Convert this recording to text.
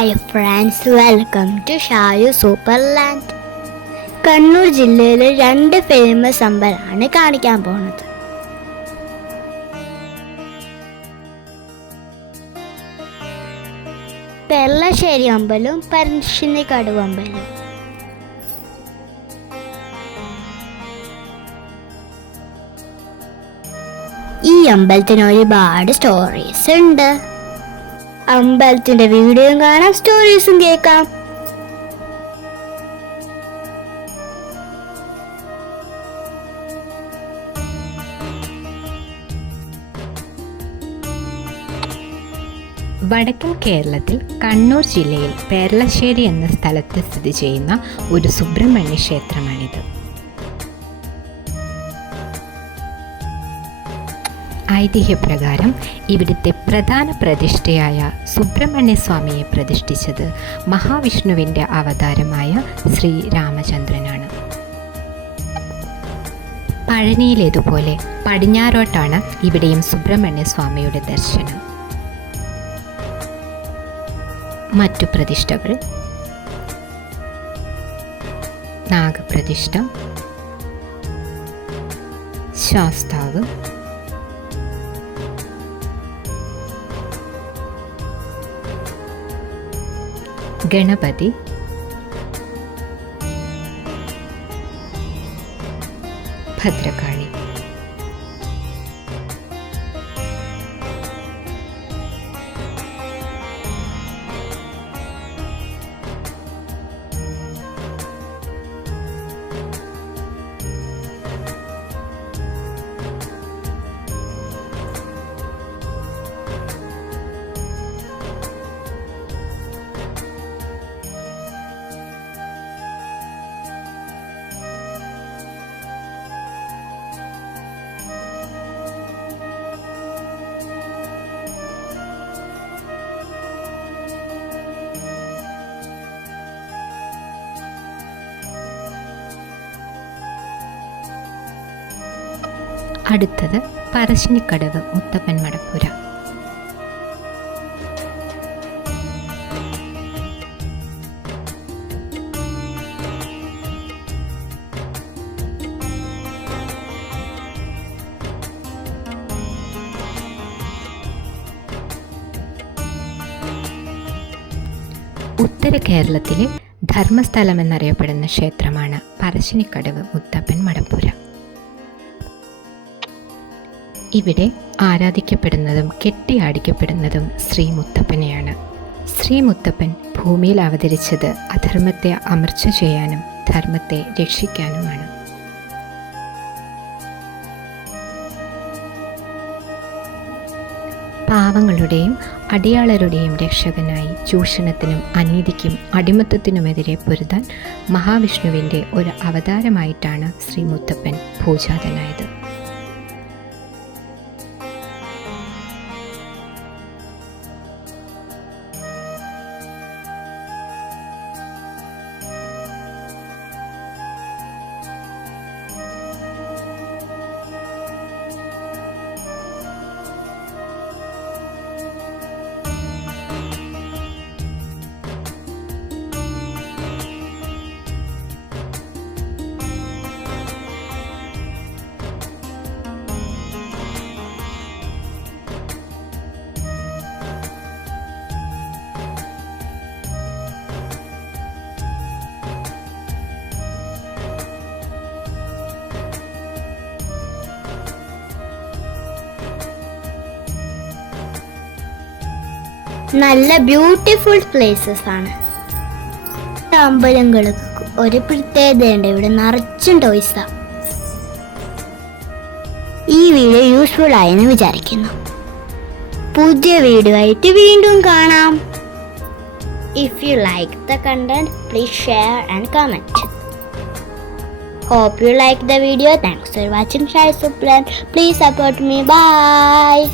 Hi friends, welcome to Shayu Superland. Kannur ജില്ലയിലെ 2 famous അമ്പലമാണ് കാണിക്കാൻ പോകുന്നത്. പെർളശ്ശേരി അമ്പലവും പറശ്ശിനിക്കടവ് അമ്പലവും. ഈ അമ്പലത്തിന് ഒരുപാട് സ്റ്റോറീസ് ഉണ്ട്. അമ്പലത്തിന്റെ വീഡിയോയും കാണാം, സ്റ്റോറീസും കേൾക്കാം. വടക്കൻ കേരളത്തിൽ കണ്ണൂർ ജില്ലയിൽ പെർളശ്ശേരി എന്ന സ്ഥലത്ത് സ്ഥിതി ചെയ്യുന്ന ഒരു സുബ്രഹ്മണ്യ ക്ഷേത്രമാണിത്. ഐതിഹ്യപ്രകാരം ഇവിടുത്തെ പ്രധാന പ്രതിഷ്ഠയായ സുബ്രഹ്മണ്യ സ്വാമിയെ പ്രതിഷ്ഠിച്ചത് മഹാവിഷ്ണുവിൻ്റെ അവതാരമായ ശ്രീ രാമചന്ദ്രനാണ്. പഴനിയിലേതുപോലെ പടിഞ്ഞാറോട്ടാണ് ഇവിടെയും സുബ്രഹ്മണ്യ സ്വാമിയുടെ ദർശനം. മറ്റു പ്രതിഷ്ഠകൾ: നാഗപ്രതിഷ്ഠ, ശാസ്താവ്, ഗണപതി, ഭദ്രകാളി. അടുത്തത് പറശ്ശിനിക്കടവ് മുത്തപ്പൻ മടപ്പുര. ഉത്തര കേരളത്തിലെ ധർമ്മസ്ഥലം എന്നറിയപ്പെടുന്ന ക്ഷേത്രമാണ് പറശ്ശിനിക്കടവ് മുത്തപ്പൻ മടപ്പുര. ഇവിടെ ആരാധിക്കപ്പെടുന്നതും കെട്ടിയാടിക്കപ്പെടുന്നതും ശ്രീ മുത്തപ്പനെയാണ്. ശ്രീ മുത്തപ്പൻ ഭൂമിയിൽ അവതരിച്ചത് അധർമ്മത്തെ അമർച്ച ചെയ്യാനും ധർമ്മത്തെ രക്ഷിക്കാനുമാണ്. പാവങ്ങളുടെയും അടിയാളരുടെയും രക്ഷകനായി ചൂഷണത്തിനും അനീതിക്കും അടിമത്തത്തിനുമെതിരെ പൊരുതാൻ മഹാവിഷ്ണുവിൻ്റെ ഒരു അവതാരമായിട്ടാണ് ശ്രീ മുത്തപ്പൻ പൂജാതനായത്. നല്ല ബ്യൂട്ടിഫുൾ പ്ലേസസ് ആണ്. അമ്പലങ്ങൾക്ക് ഒരു പ്രത്യേകതയുണ്ട്, ഇവിടെ നിറച്ചും ടോയ്സാ. ഈ വീഡിയോ യൂസ്ഫുൾ ആയെന്ന് വിചാരിക്കുന്നു. പുതിയ വീഡിയോ ആയിട്ട് വീണ്ടും കാണാം. If you like the content, please share and comment. Hope you like the video. Thanks for watching Shai Suplan. Please support me. Bye.